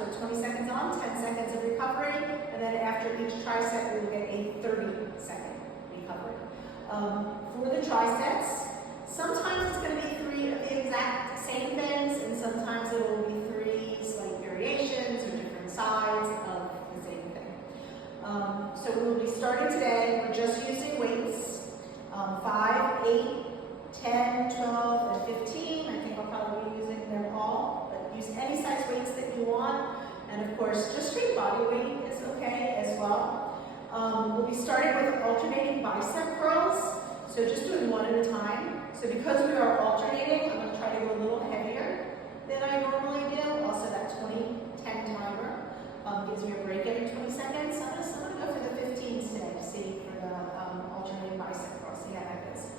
So 20 seconds on, 10 seconds of recovery, and then after each tricep, we will get a 30-second recovery. For the triceps, sometimes it's going to be 3 of the exact same things, and sometimes it will be 3 slight variations or different sides of the same thing. So we will be starting today. We're just using weights, 5, 8, 10, 12, and 15. I think I'll probably be using them all, but use any size weights that you want. And of course, just straight body weight is okay as well. We'll be starting with alternating bicep curls. So just doing one at a time. So because we are alternating, I'm going to try to go a little heavier than I normally do. Also that 20-10 timer gives me a break every 20 seconds. So I'm going to go for the 15s today to see for the alternating bicep curls, see how that is.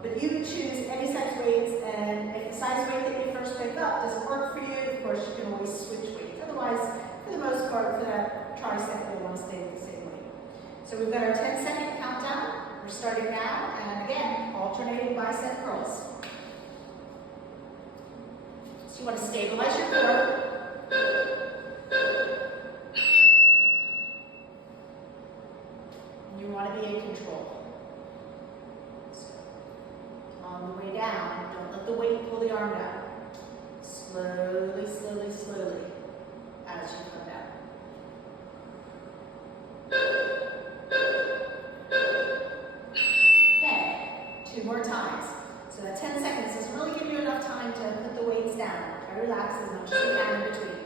But you choose any size weights, and if the size weight that you first pick up doesn't work for you, of course you can always switch weights. Otherwise, for the most part, for that tricep, we want to stay with the same weight. So we've got our 10-second countdown. We're starting now, and again, alternating bicep curls. So you want to stabilize your core. And you want to be in control. On the way down, don't let the weight pull the arm down. Slowly, slowly, slowly, as you come down. Okay, 2 more times. So that 10 seconds doesn't really give you enough time to put the weights down. Try to relax as much as you can in between.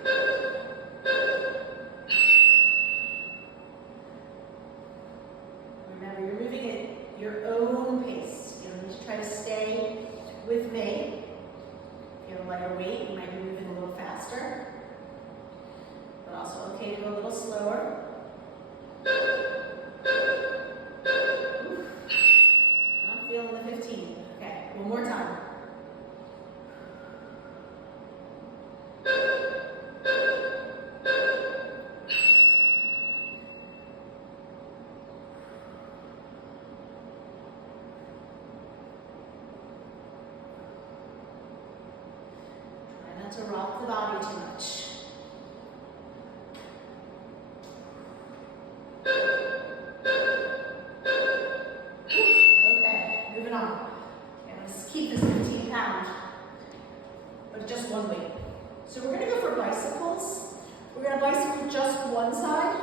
Remember, you're moving at your own pace. You don't need to try to stay with me. If you have a lighter weight, you might be moving a little faster, but also okay to go a little slower. I'm feeling the 15. Okay, one more time. To rock the body too much. Okay, moving on. Okay, let's keep this 15 pounds, but just one weight. So we're going to go for bicycles. We're going to bicycle just one side,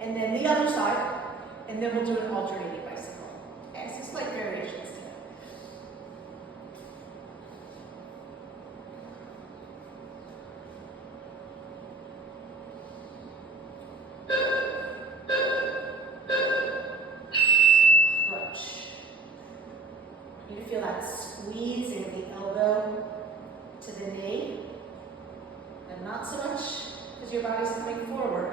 and then the other side, and then we'll do an alternating bicycle. Okay, so slight variations. Feel that squeezing of the elbow to the knee, and not so much because your body's coming forward,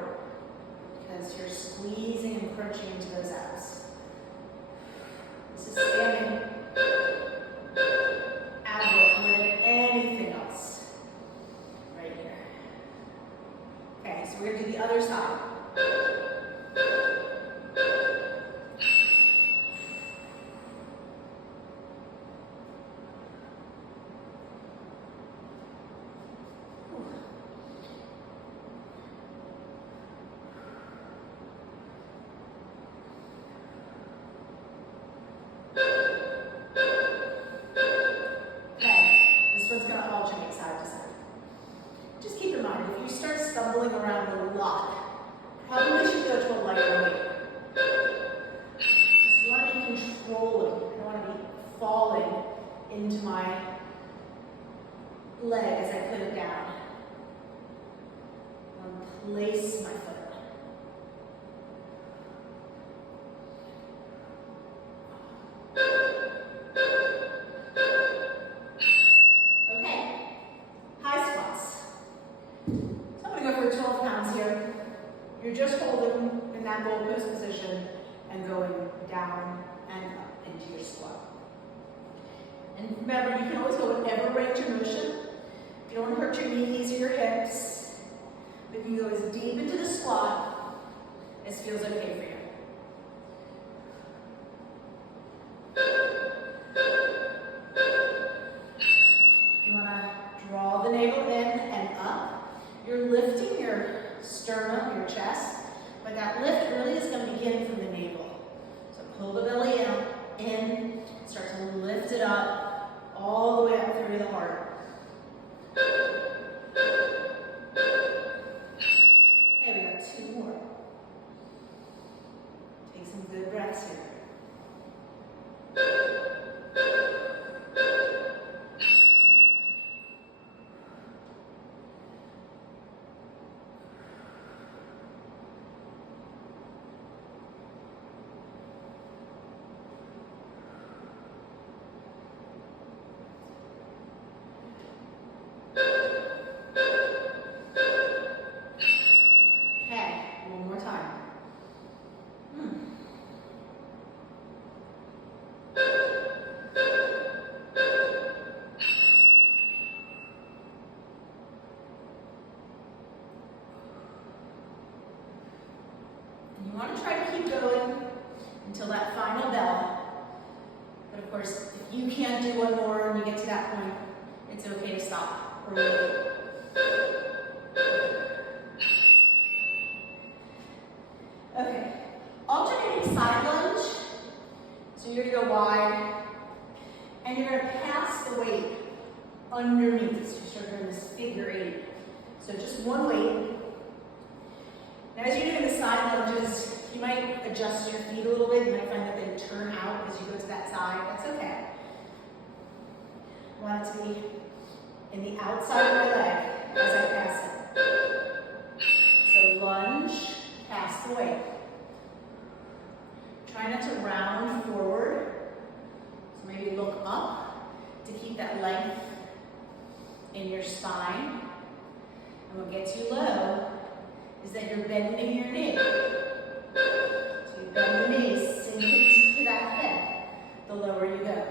because you're squeezing and crunching into those abs. This is standing ab work more than anything else. Right here. Okay, so we're going to do the other side. Stumbling around a lot, probably should go to a lighter weight. So you want to be controlling. I don't want to be falling into my leg as I put it down. I want to place my foot. Okay, high squats. Go for 12 pounds here. You're just holding in that goal post position and going down and up into your squat. And remember, you can always go whatever range of motion. You don't want to hurt your knees or your hips, but you can go as deep into the squat as feels okay for you. You want to draw the navel in and up. sternum, your chest, but that lift really is going to begin from the navel. So pull the belly out, in, start to lift it up, all the way up through the heart. Okay, we got 2 more. Take some good breaths here. You want to try to keep going until that final bell. But of course, if you can't do one more and you get to that point, it's okay to stop or wait. Okay, alternating side lunge. So you're going to go wide, and you're going to pass the weight underneath. So you start doing this figure 8. So just one weight. Now, as you're doing the side lunges, you might adjust your feet a little bit. You might find that they turn out as you go to that side. That's okay. I want it to be in the outside of my leg as I pass it. So lunge, pass the weight. Try not to round forward. So maybe look up to keep that length in your spine. And what gets you low is that you're bending your knee. So you bend the knees, sink into that head, the lower you go.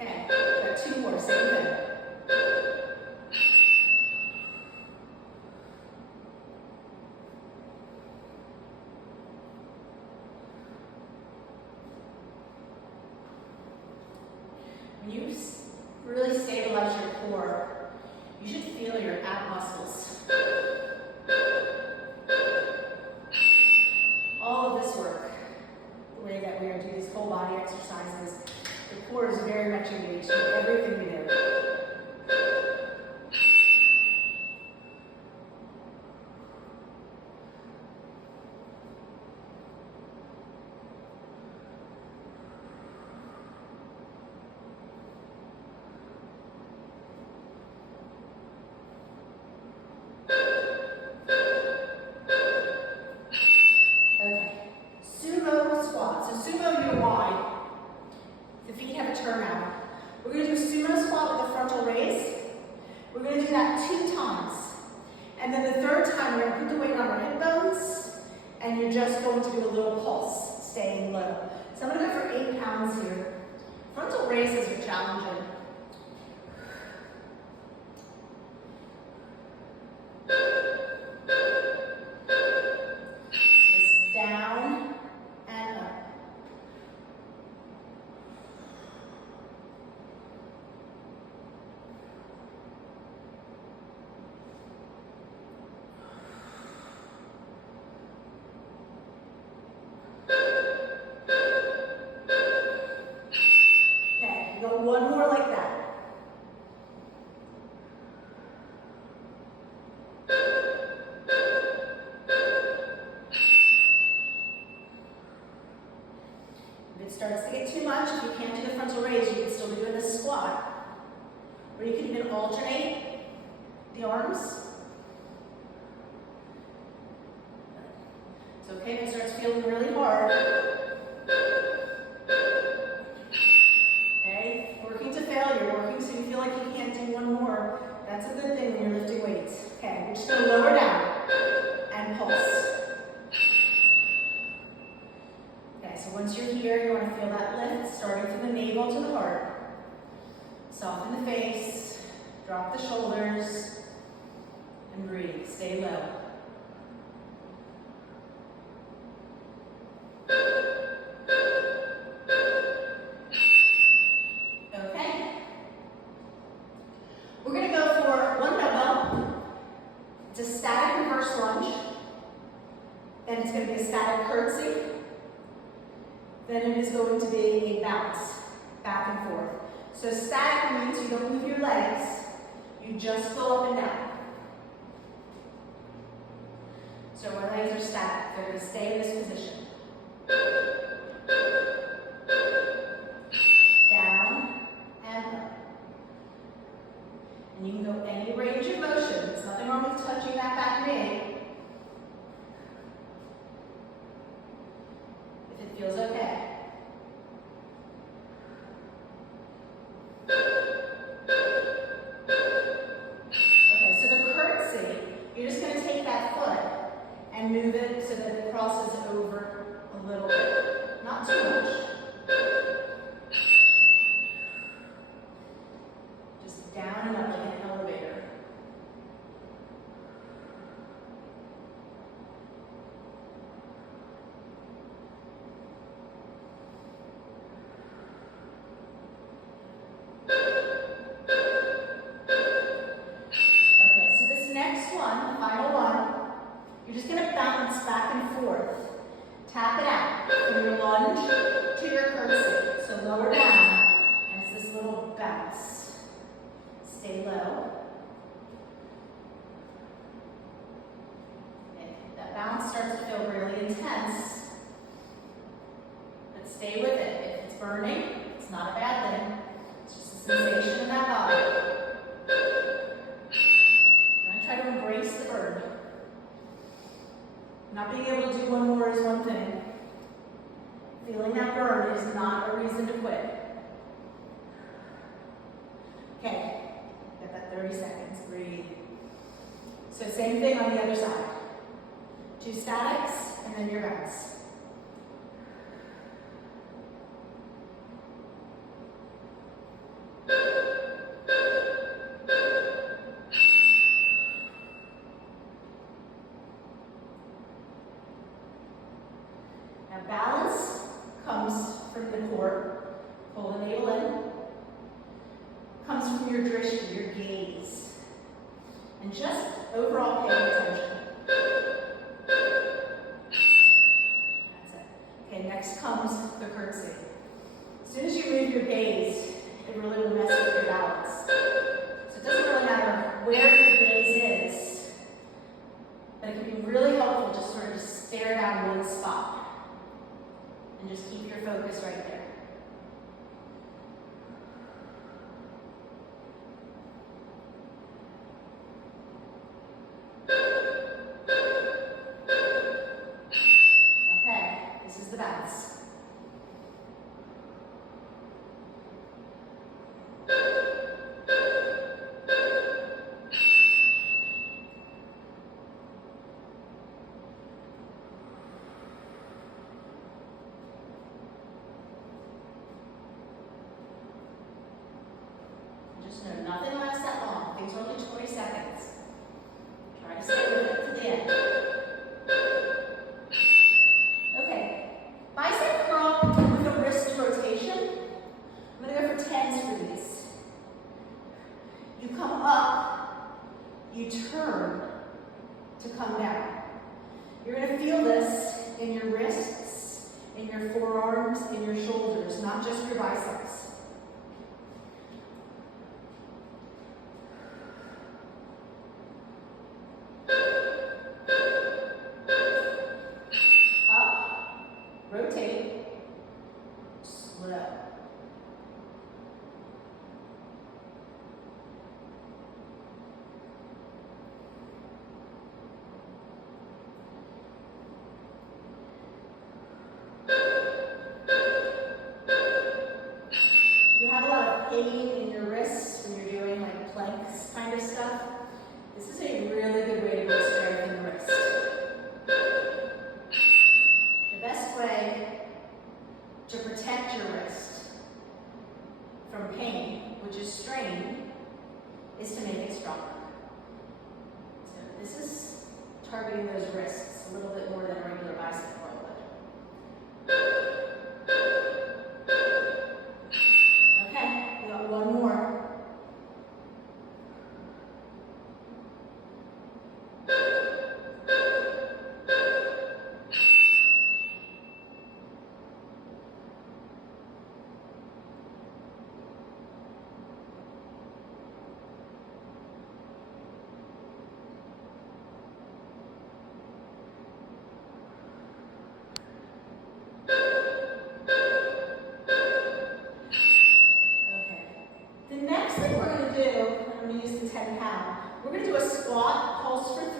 Okay, got 2 more, same thing. When you really stabilize your core, you should feel your ab muscles. All of this work, the way that we are doing these whole body exercises, the core is very much engaged in everything we do. We're going to do a sumo squat with a frontal raise. We're going to do that 2 times. And then the 3rd time, we're going to put the weight on our hip bones, and you're just going to do a little pulse, staying low. So I'm going to go for 8 pounds here. Frontal raises are challenging. Just down and up. One more like that. If it starts to get too much, if you can't do the frontal raise, you can still be doing the squat. Or you can even alternate the arms. It's okay if it starts feeling really hard. Working to failure, working so you feel like you can't do one more. That's a good thing when you're lifting weights. Okay, we're just going to lower down and pulse. Okay, so once you're here, you want to feel that lift, starting from the navel to the heart. Soften the face, drop the shoulders, and breathe. Stay low. We're going to go for 1 dumbbell a static curtsy, then it is going to be a bounce, back and forth. So static means you don't move your legs, you just go up and down. So my legs are static, they're going to stay in this position. Down and up. And you can go any range of motion. There's nothing wrong with touching that back knee. If it feels okay. Okay, so the curtsy, you're just going to take that foot and move it so that it crosses over a little bit. Not too much. Just down and up like an elevator. Okay, so this next one, the final one, you're just going to bounce back and forth. Tap it out from your lunge to your curtsy. So lower down, and it's this little bounce. Stay low. Okay. That bounce starts to feel really intense, but stay with it. If it's burning, it's not a bad thing. It's just a sensation in that body. And I try to embrace the burn. Not being able to do one more is one thing. Feeling that burn is not a reason to quit. Okay, get that 30 seconds, breathe. So same thing on the other side. 2 statics, and then your bounce. Now balance comes from the core. Pull the navel in. Comes from your drishti, your gaze. And just overall paying attention. That's it. Okay, next comes the curtsy. As soon as you move your gaze, it really will mess with your balance. So it doesn't really matter where your gaze is, but it can be really helpful to sort of stare down one spot. And just keep your focus right there. Okay, this is the bounce. Just know nothing lasts that long. Things are only 20 seconds. Try to stay with it to the end. Okay, bicep curl with a wrist rotation. I'm going to go for 10s for these. You come up, you turn to come down. You're going to feel this in your wrists, in your forearms, in your shoulders, not just your biceps. Rotate, slow. If you have a lot of pain in your wrists when you're doing like planks kind of stuff, this is a really good way to build strength in the wrist. The best way to protect your wrist from pain, which is strain, is to make it stronger. So this is targeting those wrists a little bit more than a regular bicep curl would. Okay, we got one more.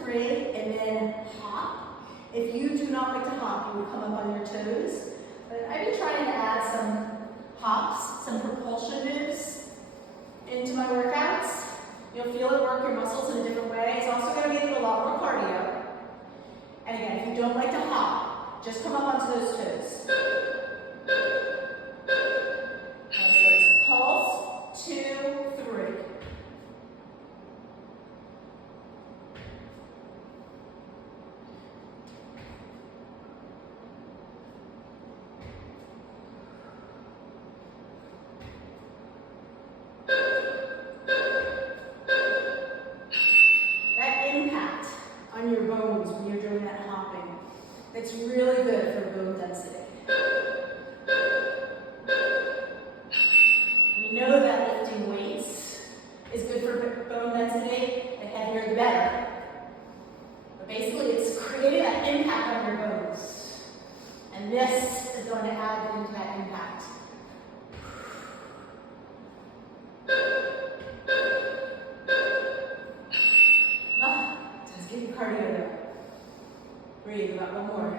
3, and then hop. If you do not like to hop, you would come up on your toes. But I've been trying to add some hops, some propulsion moves into my workouts. You'll feel it work your muscles in a different way. It's also going to give you a lot more cardio. And again, if you don't like to hop, just come up onto those toes. Okay, so it's pulse, 2, 3. On your bones when you're doing that hopping. It's really good for bone density. We know that lifting weights is good for bone density. The heavier, the better. But basically, it's creating that impact on your bones. And this is going to add into that impact. Give you cardio there. Breathe, about one more.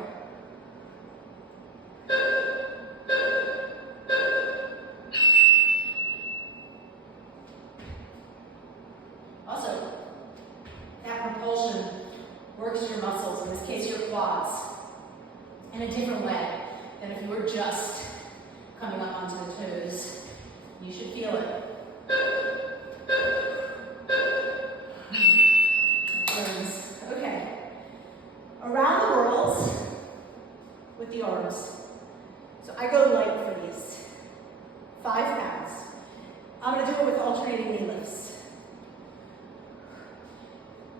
Also, that propulsion works your muscles, in this case your quads, in a different way than if you were just coming up onto the toes. You should feel it. Okay, around the world with the arms. So I go light for these, 5 pounds. I'm going to do it with alternating knee lifts.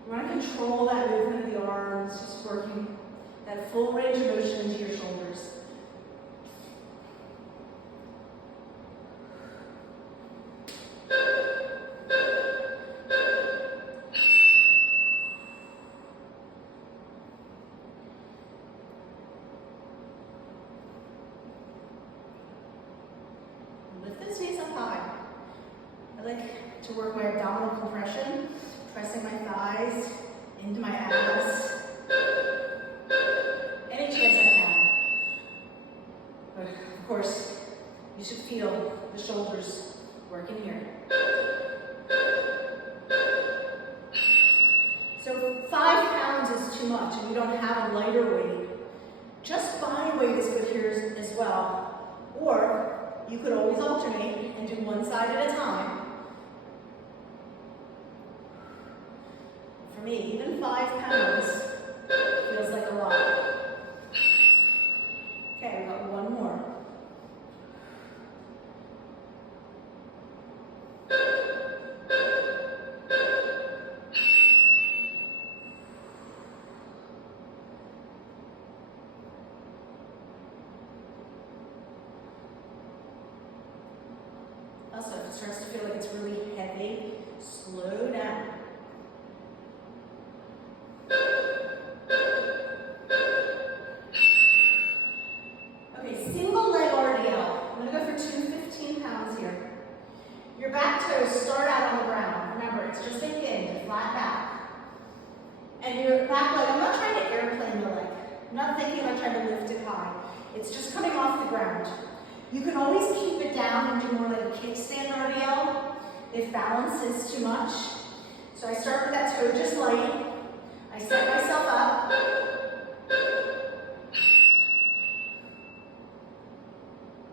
You want to control that movement of the arms, just working that full range of motion into your shoulders. Lift those knees up high. I like to work my abdominal compression, pressing my thighs into my abs. Any chance I can. But of course, you should feel the shoulders working here. So 5 pounds is too much and you don't have a lighter weight. Just body weight is good here as well. Or you could always alternate and do one side at a time. For me, even 5 pounds feels like a lot. Okay, we've got one more. Also, if it starts to feel like it's really heavy, slow down. Okay, single leg RDL. I'm going to go for 2 15 pounds here. Your back toes start out on the ground. Remember, it's just a hinge, a flat back. And your back leg, I'm not trying to airplane the leg. I'm not thinking about trying to lift it high. It's just coming off the ground. You can always keep it down and do more like a kickstand RDL if balance is too much. So I start with that toe just light. I set myself up.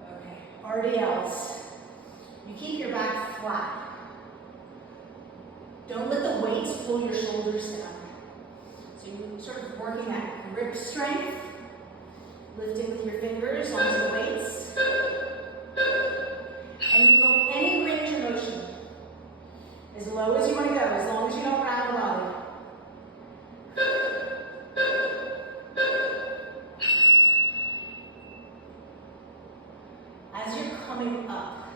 Okay, RDLs. You keep your back flat. Don't let the weights pull your shoulders down. So you're sort of working that grip strength, lifting with your fingers onto the weights. And you go any range of motion. As low as you want to go, as long as you don't round the body. As you're coming up,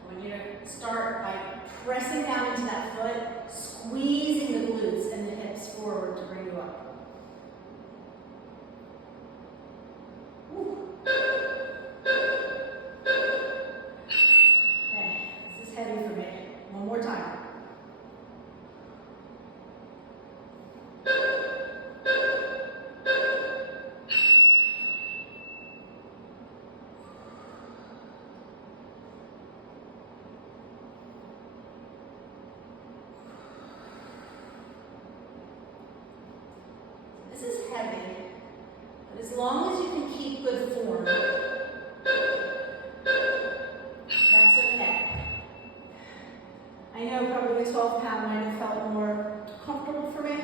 I want you to start by pressing down into that foot, squeezing the glutes and the hips forward to bring you up. Okay, this is heavy for me. One more time. heavy, but as long as you can keep good form, that's okay. I know probably the 12-pound might have felt more comfortable for me,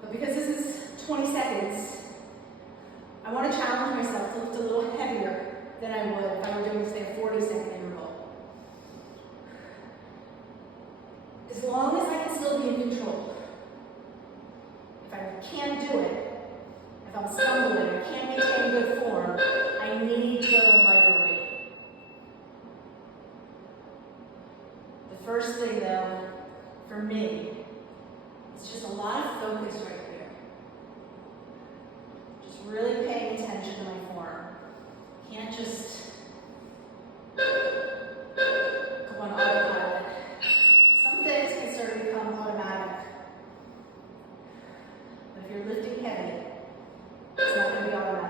but because this is 20 seconds, I want to challenge myself to lift a little heavier than I would if I were doing, say, a 40-second interval. As long as I can still be in control. If I can't do it, if I'm stumbling, I can't maintain good form, I need to go to a lighter weight. The first thing, though, for me, is just a lot of focus right here. Just really paying attention to my form. Can't just go on autopilot. Some things can sort of become automatic. But if you're lifting heavy, it's not going to be automatic.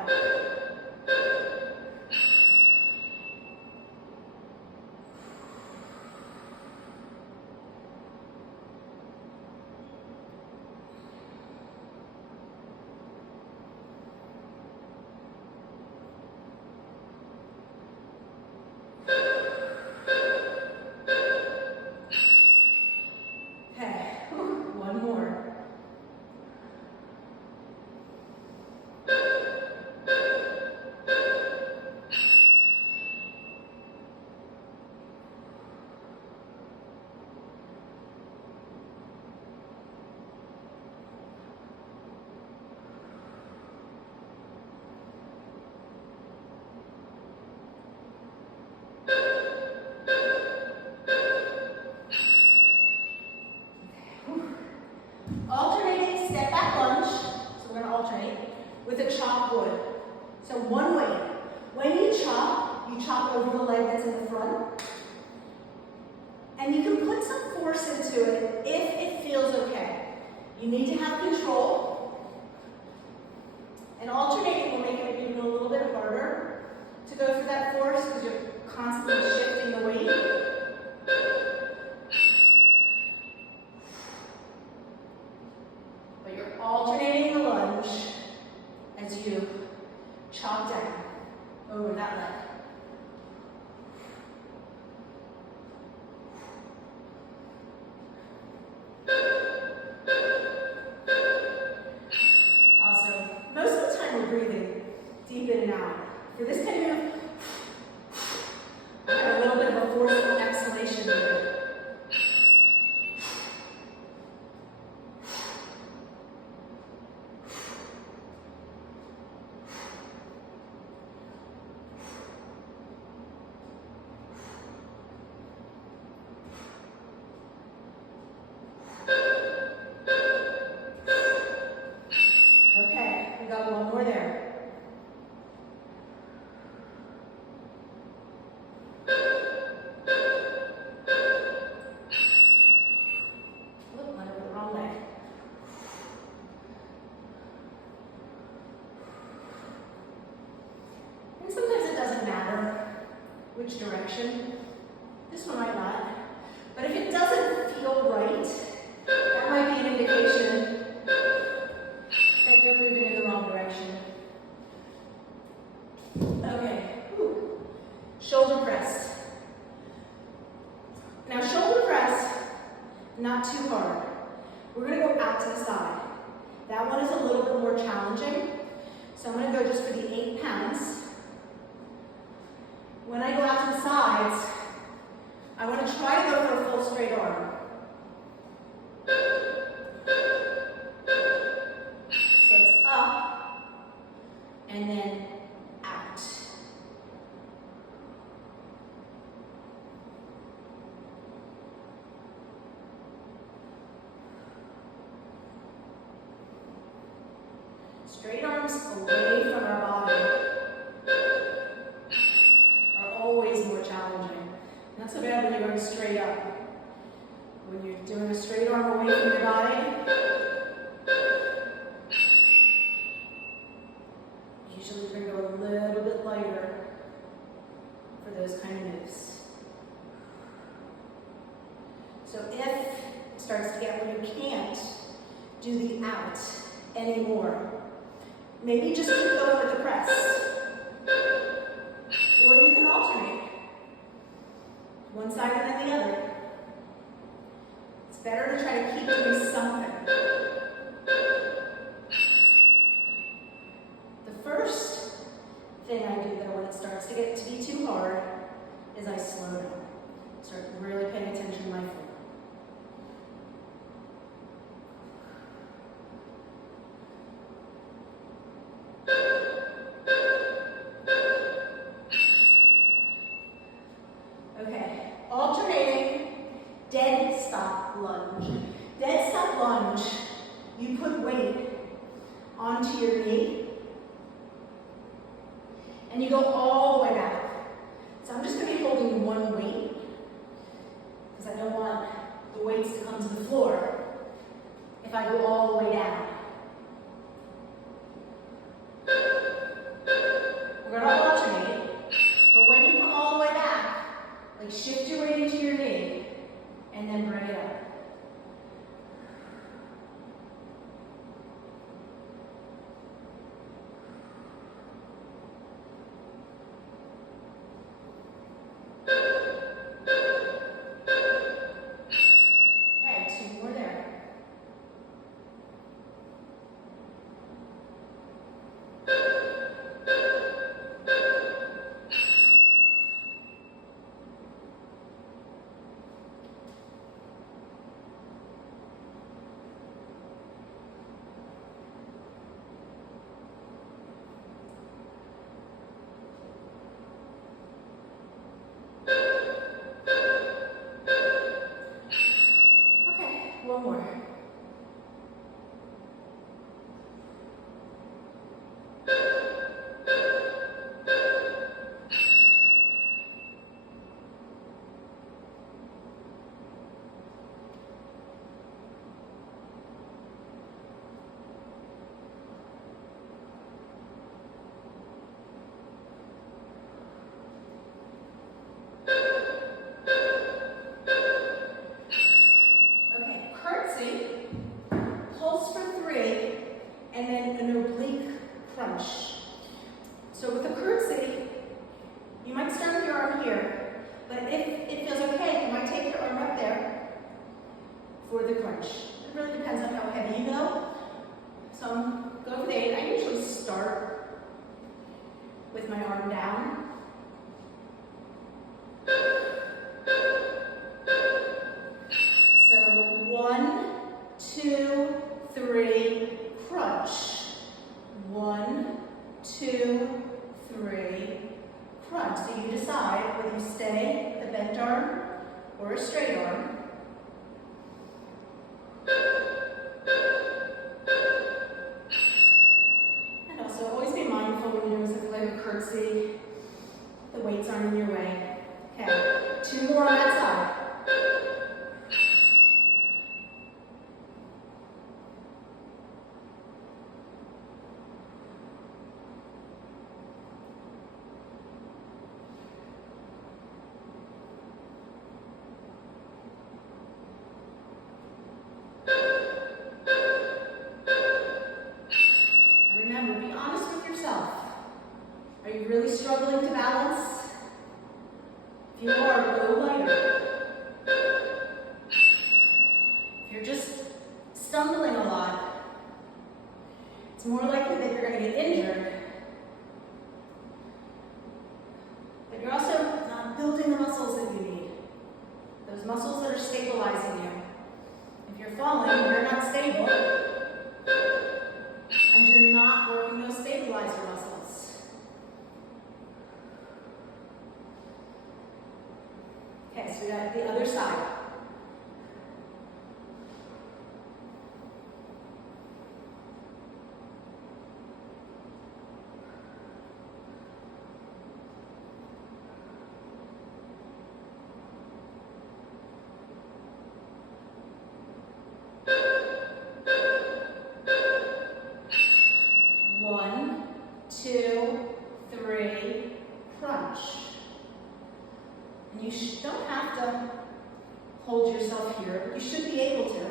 Alternating step back lunge, so we're going to alternate, with a chop wood. So one way, when you chop over the leg that's in the front, and you can put some force into it if it feels okay. You need to have control, and alternating will make it even a little bit harder to go for that force because you're constantly shifting the weight. Alternating the lunge as you chop down over that leg. Also, most of the time we're breathing deep in and out. For this kind of move, I have a little bit of a forceful exhalation here. We got one more there. Look, went over the wrong leg. And sometimes it doesn't matter which direction. This one might not. But if it doesn't feel right, that might be an indication that you're moving in the wrong direction. Okay. Whew. Shoulder press. Now shoulder press, not too hard. We're going to go out to the side. That one is a little bit more challenging. So I'm going to go just for the 8 pounds. When I go out to the sides, I want to try to go for a full straight arm. And then out. Straight arms away from our body are always more challenging. Not so bad when you're going straight up. When you're doing a straight arm away from your body, usually we're going to go a little bit lighter for those kind of moves. So if it starts to get where you can't do the out anymore. Maybe just keep going with the press. Or you can alternate. One side and then the other. It's better to try to keep doing something. The first thing I do though when it starts to get to be too hard is I slow down. Start really paying attention to my foot. Okay, alternating dead stop lunge. Dead stop lunge, you put weight onto your knee and you go all the way back. So I'm just going to be holding one weight because I don't want the weights to come to the floor if I go all the way down. We're going to alternate, but when you come all the way back, like shift your weight into your knee and then bring it up. One more. And then an oblique crunch. So with a curtsy, you might start with your arm here, but if it feels okay, you might take your arm up there for the crunch. It really depends on how heavy you go. So I'm going for the 8. I usually start with my arm down. So 1, 2, 3, crunch. 1, 2, 3, crunch. So you decide whether you stay with a bent arm or a straight arm. And also always be mindful when you're doing something like a curtsy, the weights aren't in your way. Okay, 2 more on that side. Remember, be honest with yourself. Are you really struggling to balance? If you are, go lighter. If you're just stumbling a lot, it's more likely that you're going to get injured. But you're also not building the muscles that you need. Those muscles that are stabilizing you. If you're falling, you're not stable. And you're not working those stabilizer muscles. Okay, so we got the other side. You don't have to hold yourself here, but you should be able to.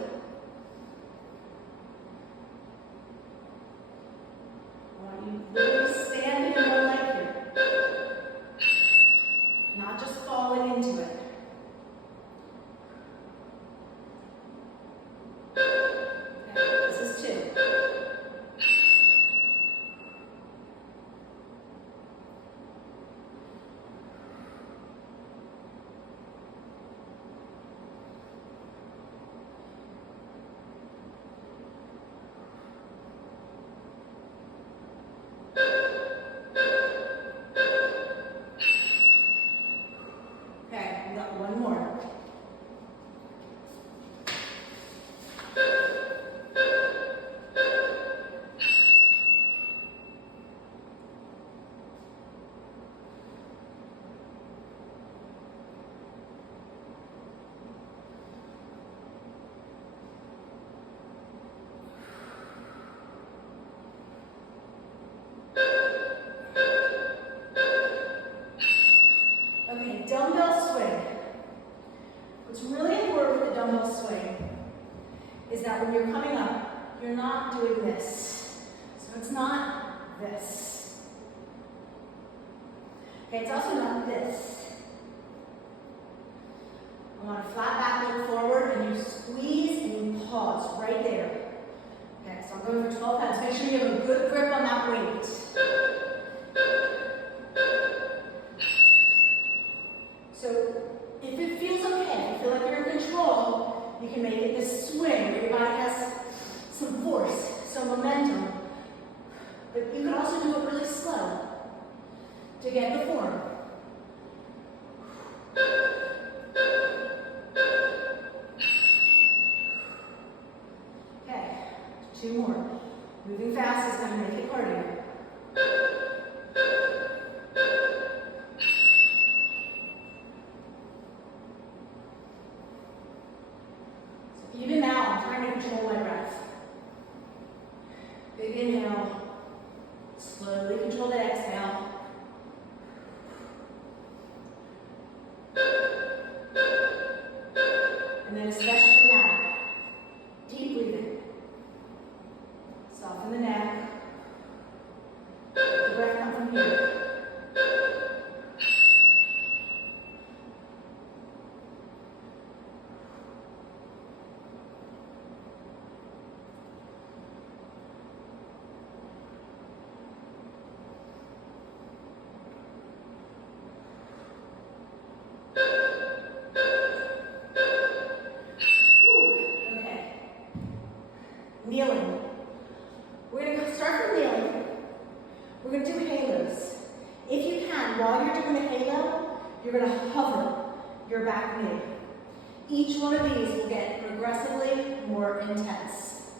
that when you're coming up, you're not doing this. So it's not this. Okay, it's also not this. I want a flat back, look forward, and you squeeze and you pause right there. Okay, so I'm going for 12 counts. Make sure you have a good grip on that weight. So if it feels okay, if you feel like you're in control, you can make it this swing where your body has some force, some momentum. But you can also do it really slow to get the form. Okay, 2 more. Moving fast is going to make it cardio. So even now, I'm trying to control my breath. Big inhale. Slowly control that exhale. And then especially now, deep breathing. Soften the neck. Let the breath come from here. Kneeling. We're going to start from kneeling. We're going to do halos. If you can, while you're doing the halo, you're going to hover your back knee. Each one of these will get progressively more intense.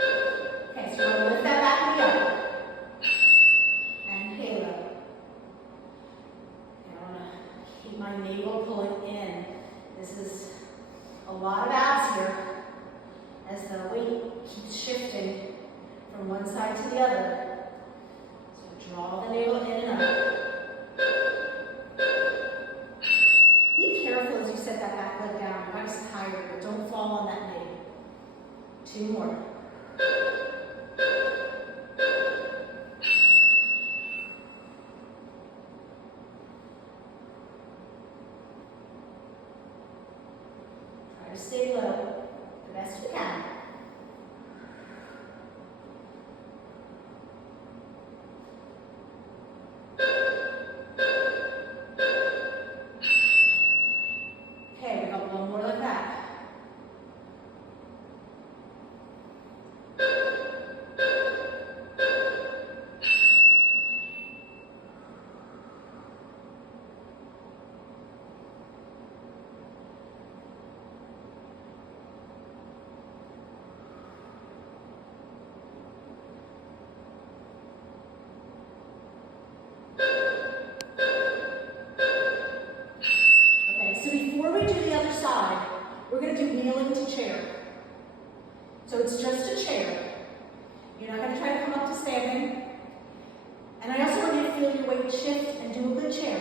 Okay, so we're going to lift that back knee up. My navel pulling in. This is a lot of abs here as the weight keeps shifting from one side to the other. So draw the navel in and up. Be careful as you set that back leg down. Your body's tired, but don't fall on that knee. 2 more. Stay low the best you can. Okay, we got 1 more like that. We're going to do kneeling to chair. So it's just a chair. You're not going to try to come up to standing. And I also want you to feel your weight shift and do a good chair.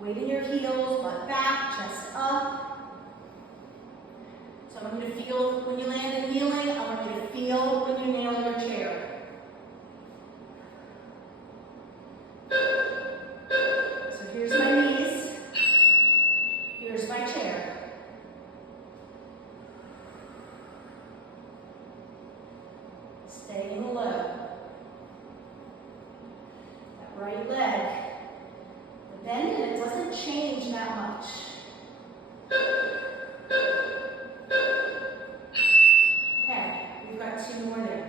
Weight in your heels, butt back, chest up. So I want you to feel when you land in kneeling. I want you to feel when you nail your chair. So here's my knees. Here's my chair. Staying low. That right leg. The bend in it doesn't change that much. Okay, we've got 2 more there.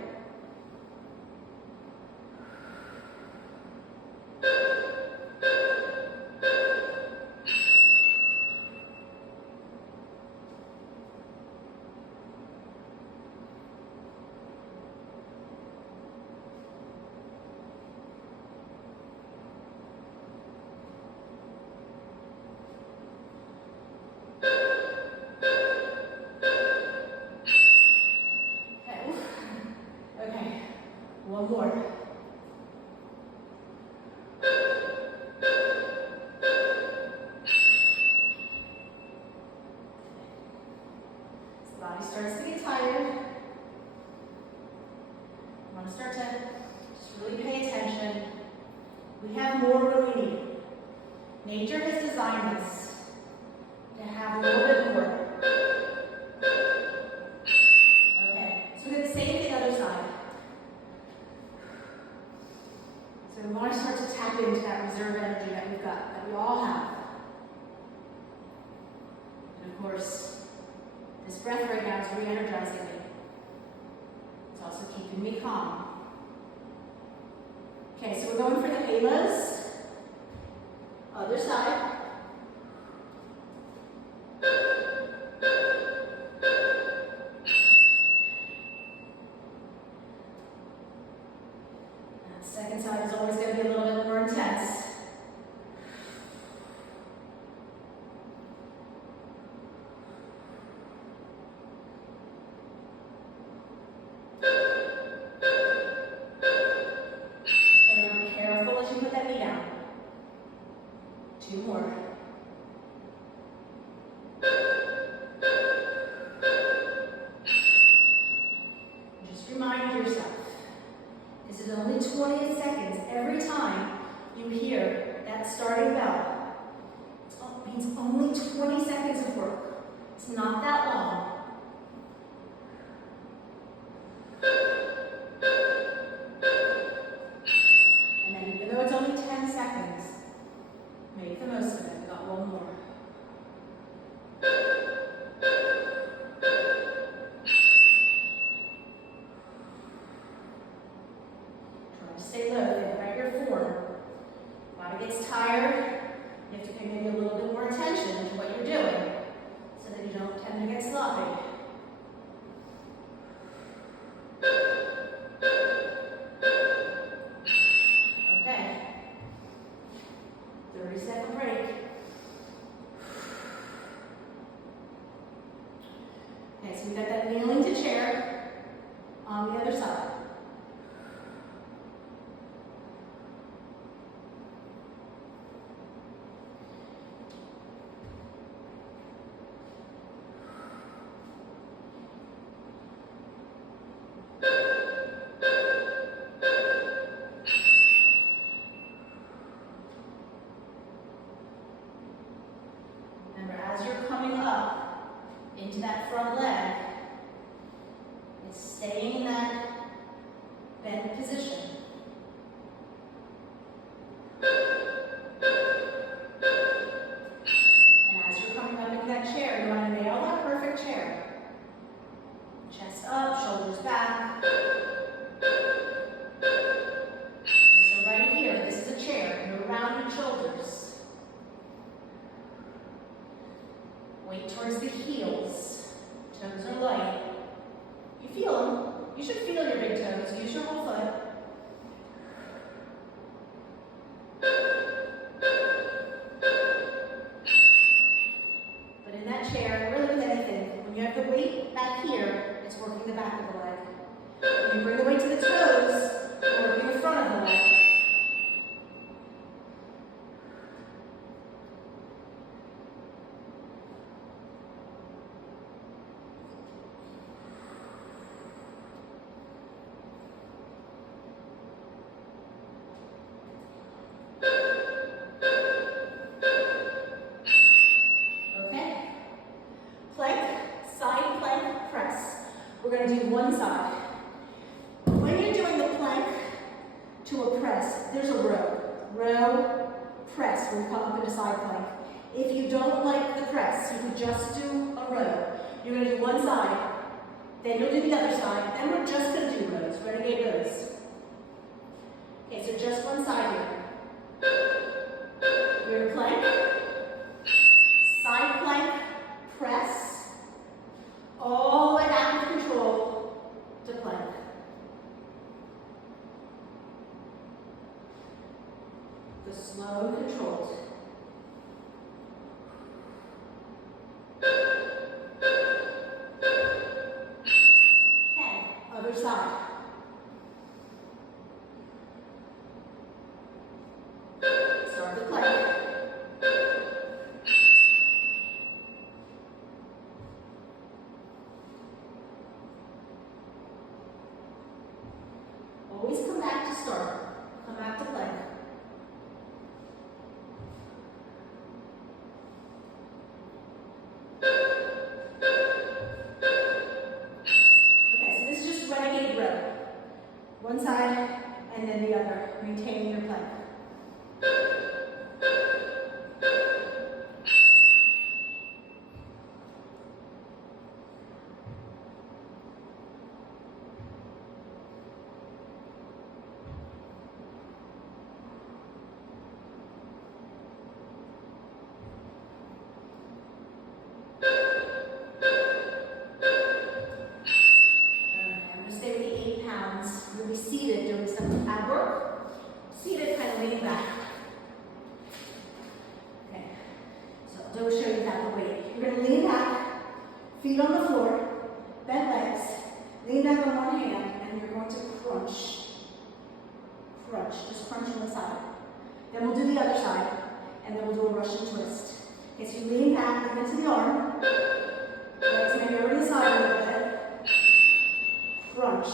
Okay, 1 more. Body starts to get tired. You want to start to just really pay attention. We have more than we need. Nature has designed us to have a little bit more. Okay, so we do the same thing other side. So we want to start to tap into that reserve energy that we've got, that we all have. And of course, this breath right now is re-energizing me. It's also keeping me calm. Okay, so we're going for the halos. Other side. That second side is always going to be a little bit more intense. Two more. Just remind yourself, this is only 20 seconds. Every time you hear that starting bell, it means only 20 seconds of work. It's not that long. And then even though it's only 10 seconds, make the most of it. We got one more. Try to stay low. Think about your form. Body gets tired. You have to pay maybe a little bit more attention to what you're doing so that you don't tend to get sloppy. Okay. 30-second break. Okay, so we got that kneeling to chair on the other side. Into that front leg, it's staying in that bent position. And as you're coming up into that chair, you want to nail that perfect chair. Chest up, shoulders back. So right here, this is a chair. You're around your shoulders. Weight towards the heels. Toes are light. You feel them. You should feel your big toes. Use your whole foot. But in that chair, really with anything, when you have the weight back here, it's working the back of the leg. When you bring the weight to the toes, you're working the front of the leg. We're going to do one side. When you're doing the plank to a press, there's a row. Row, press, when you come up into side plank. If you don't like the press, you could just do a row. You're going to do one side, then you'll do the other side, then we're just going to do rows, renegade rows. Okay, so just one side here. You're in plank, side plank, press, all the way back with control to plank. The slow and controlled. Okay, other side. Start the plank. Feet on the floor, bent legs, lean back on one hand, and you're going to crunch. Crunch, just crunch on the side. Then we'll do the other side, and then we'll do a Russian twist. Okay, so you lean back, lean into the arm. Legs maybe over to the side a little bit. Crunch.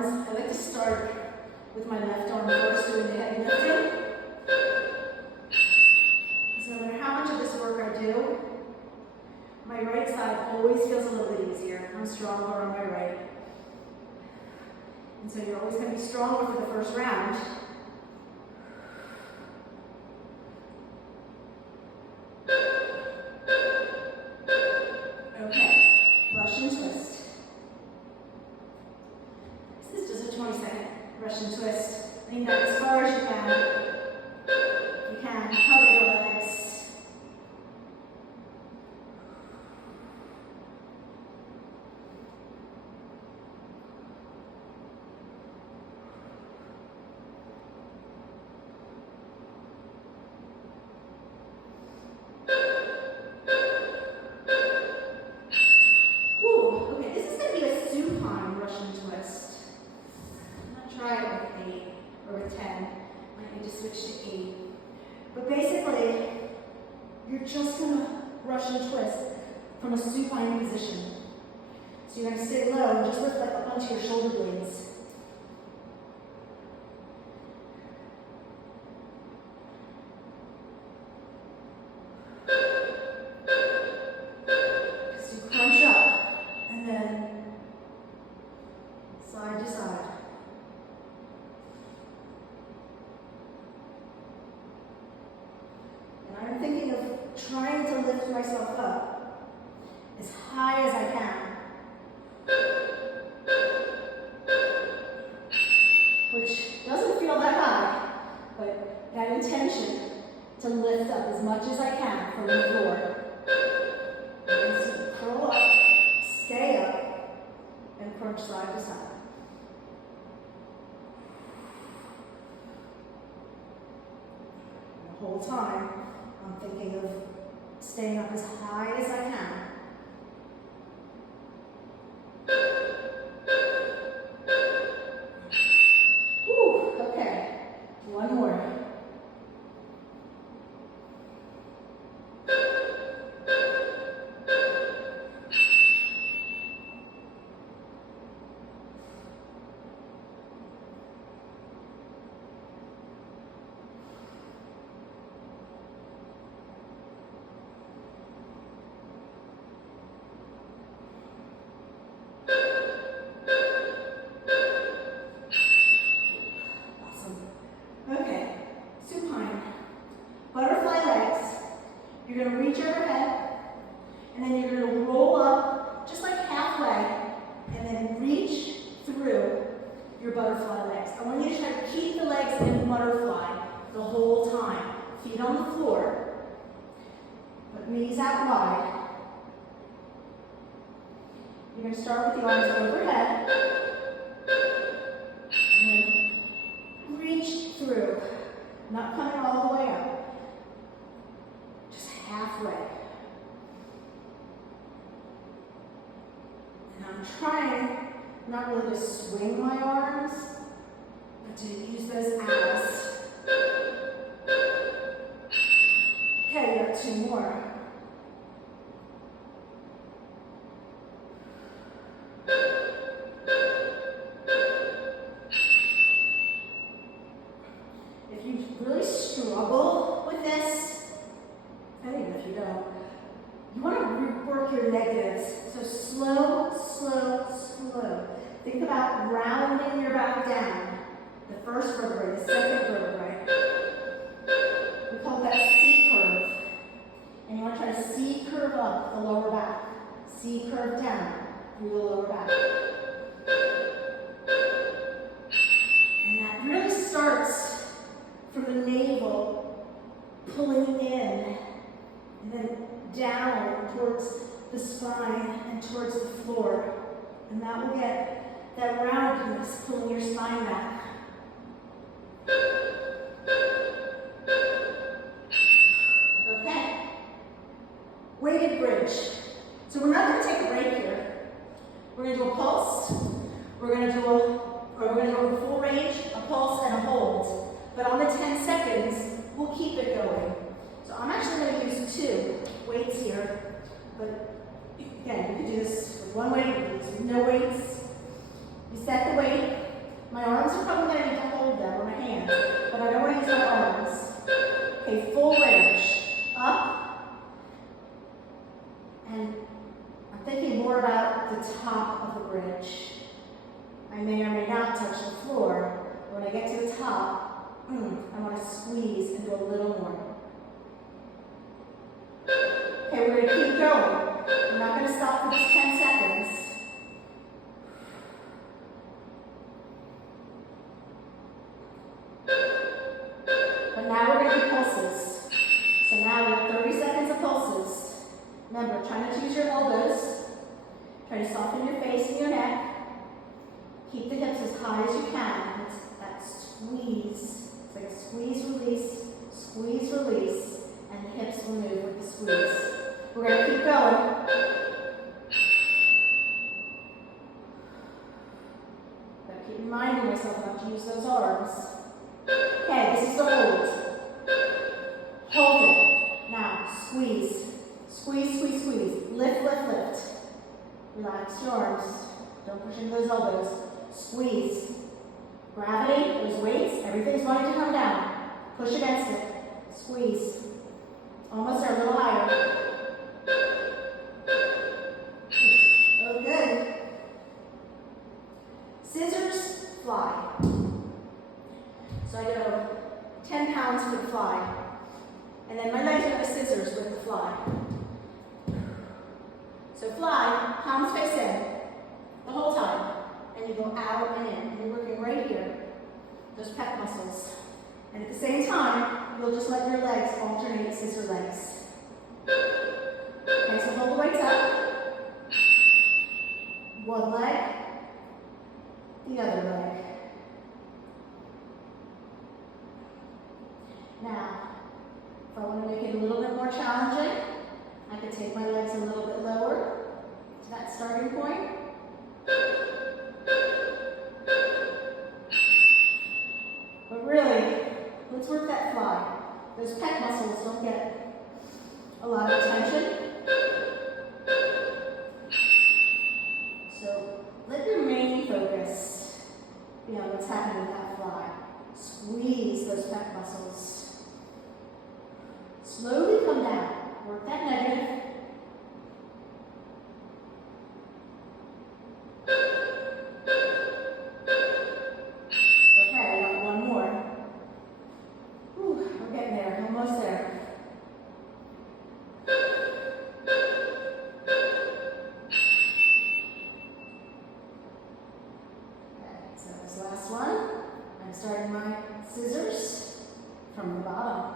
I like to start with my left arm first, doing the heavy lifting. Because no matter how much of this work I do, my right side always feels a little bit easier. I'm stronger on my right. And so you're always going to be stronger for the first round. Okay, Russian twist. Russian twist. Lean back as far as you can. You can cover the legs. Ooh, okay, this is going to be a supine Russian twist. Try it with 8 or with 10. Might need to switch to 8. But basically, you're just going to Russian twist from a supine position. So you're going to stay low and just lift up onto your shoulder blades. So you crunch up and then side to side. I'm thinking of trying to lift myself up as high as I can. Which doesn't feel that high, but that intention to lift up as much as I can from the floor. And so curl up, stay up, and crunch side to side. The whole time, I'm thinking of staying up as high as I can. Whew, okay. One more. You're going to reach overhead, and then you're going to roll up just like halfway, and then reach through your butterfly legs. I want you to try to keep the legs in butterfly the whole time. Feet on the floor, but knees out wide. You're going to start with the arms overhead, and then reach through, not coming all the way up. Halfway. And I'm trying not really to swing my arms, but to use those as. Okay, you got 2 more. If you really struggle with this, even if you don't, you want to work your negatives. So slow, slow, slow. Think about rounding your back down. The first vertebrae, the second vertebrae. We call that C curve. And you want to try to C curve up the lower back. C curve down through the lower back. And that really starts from the navel, pulling in, and then down towards the spine and towards the floor. And that will get that roundedness, pulling your spine back. Okay. Weighted bridge. So we're not going to take a break here. We're going to do a pulse. We're going to do a full range, a pulse, and a hold. But on the 10 seconds, we'll keep it going. So I'm actually going to use 2 weights here. But again, you can do this with 1 weight, you can do this with no weights. You set the weight. My arms are probably going to need to hold them, or my hands, but I don't want to use my arms. Okay, full range. Up. And I'm thinking more about the top of the bridge. I may or may not touch the floor. When I get to the top, I want to squeeze and do a little more. Okay, we're going to keep going. We're not going to stop for just 10 seconds. But now we're going to do pulses. So now we have 30 seconds of pulses. Remember, try not to use your elbows. Try to soften your face and your neck. Keep the hips as high as you can. It's that squeeze. It's like a squeeze, release, and the hips will move with the squeeze. We're going to keep going. But keep reminding myself not to use those arms. Okay, this is the hold. Hold it. Now, squeeze. Squeeze, squeeze, squeeze. Lift, lift, lift. Relax your arms. Don't push into those elbows. Squeeze. Gravity, those weights, everything's going to come down. Push against it. Squeeze. Almost there, a little higher. Oh, good. Scissors, fly. So I go 10 pounds for the fly. And then my legs are the scissors with the fly. So fly, palms face in, the whole time. And you go out and in. And you're working right here, those pec muscles. And at the same time, you'll just let your legs alternate scissor legs. Okay, so hold the weights up. One leg, the other leg. Now, if I want to make it a little bit more challenging, I could take my legs a little bit lower to that starting point. But really, let's work that fly. Those pec muscles don't get a lot of attention. So let your main focus be on what's happening with that fly. Squeeze those pec muscles. Slowly come down. Work that negative. Okay, I got one more. Whew, we're getting there, almost there. Okay, so this last one, I'm starting my scissors from the bottom.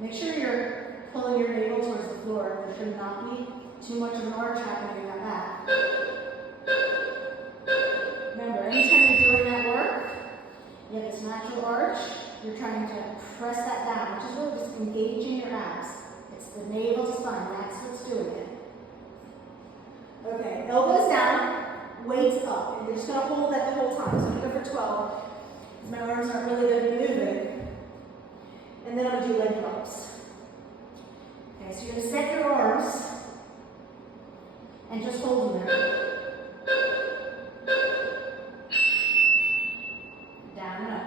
Make sure you're pulling your navel towards the floor. There should not be too much of an arch happening in that back. Remember, anytime you're doing that work, you have this natural arch. You're trying to press that down, which is really just engaging your abs. It's the navel to spine. That's what's doing it. Okay, elbows down, weights up. And you're just going to hold that the whole time. So I'm going to go for 12. Because my arms aren't really going to be moving. And then I'm going to do leg drops. Okay, so you're going to set your arms and just hold them there. Down and up.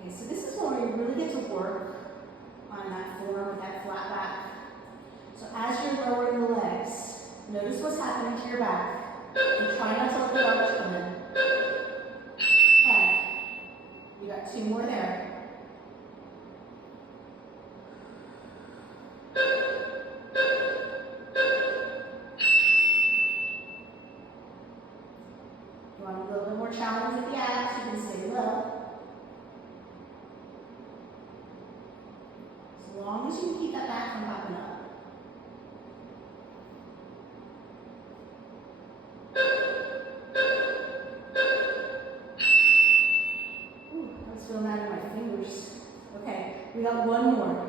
Okay, so this is where you really get to work on that floor with that flat back. So as you're lowering the legs, notice what's happening to your back. And try not to let the arch come in. You got 2 more there. long as you can keep that back from popping up. Ooh, I was feeling that in my fingers. Okay, we got one more.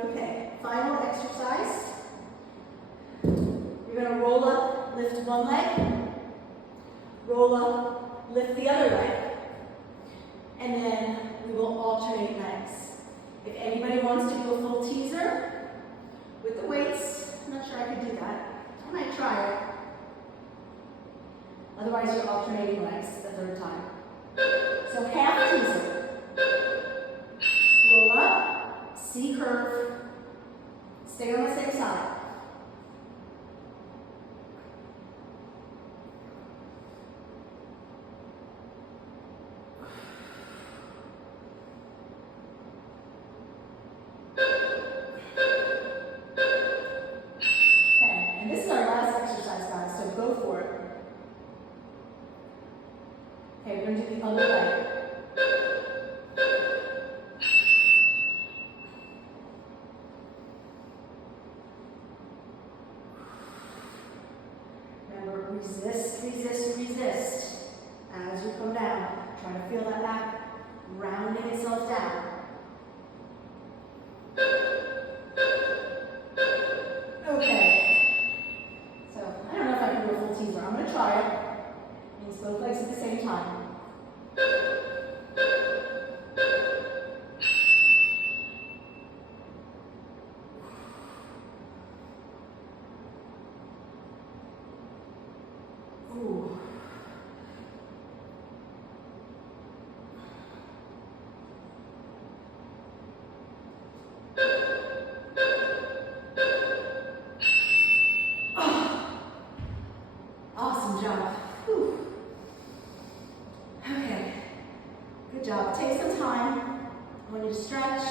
Okay, final exercise. You're going to roll up, lift one leg, roll up, lift the other leg, and then we will alternate legs. If anybody wants to do a full teaser with the weights, I'm not sure I could do that. I might try it. Otherwise, you're alternating legs the third time. So half teaser. Roll up, C curve, stay on the same side. Okay, and this is our last exercise, guys, so go for it. Okay, we're going to do the other leg. Remember, resist, resist, resist. As you come down, try to feel that back rounding itself down. Okay. So, I don't know if I can do a full teaser. I'm going to try it. Means both legs at the same time. Ooh. Oh. Awesome job. Whew. Okay, good job. Take some time. I want you to stretch,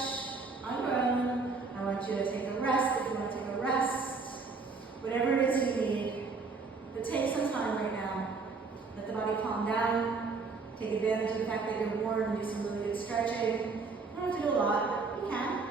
ungrown. I want you to take a rest if you want to take a rest. Whatever it is you need. But take some time right now. Let the body calm down. Take advantage of the fact that you're warm and do some really good stretching. You don't have to do a lot, but you can.